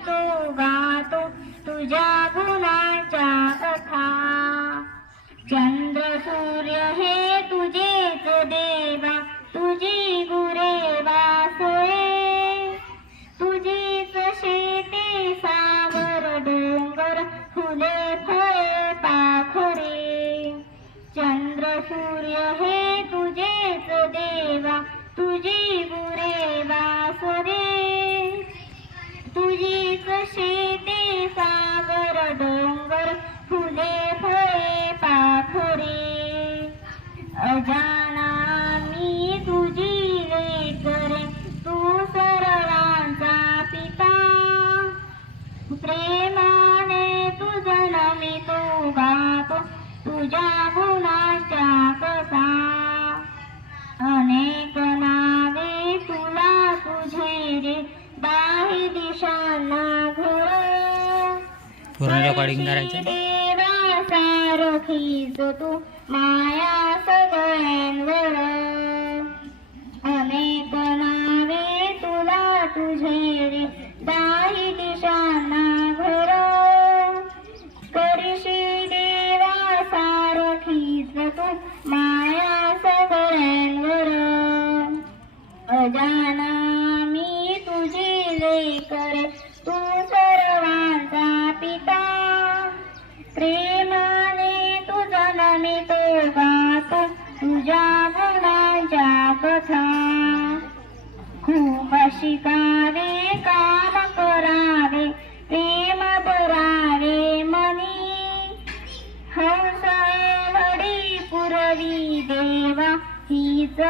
तो गातो तुझ्या गुणाच्या कथा। चंद्र सूर्य हे तुझेच देवा, तुझी गुरे वासरे, तुझीच शेते सागर डोंगर फुले फळे पाखरे। चंद्र सूर्य हे तुझेच देवा, तुझी गुरे वासरे, तुझीच शेते सागर डोंगर फुले फळे पाखरे। अजाना मी तुझी लेकरे, तू सर्वांचा पिता, प्रेमाने तुझं मी तो गातो तुझ्या गुणाच्या कथा। अनेक नावे तुला तुझे रे, बाही दिशांना घर, पूर्ण रेकॉर्डिंग करायचं। देवा सारखीच तू माया सगळ्यांवर। अनेक नावे तुला तुझे रे, बाही दिशांना घर, करशी देवा सारखीच तू माया सगळ्यांवर। अजाना मी तुझी लेकरे, तू सर्वांचा पिता, प्रेमाने तुझं मी तो गातो तुझ्या गुणांच्या कथा। खूप शिकावे काम करावे, प्रेम भरावे मनी, हंस एवढी पुरवी देवा हीच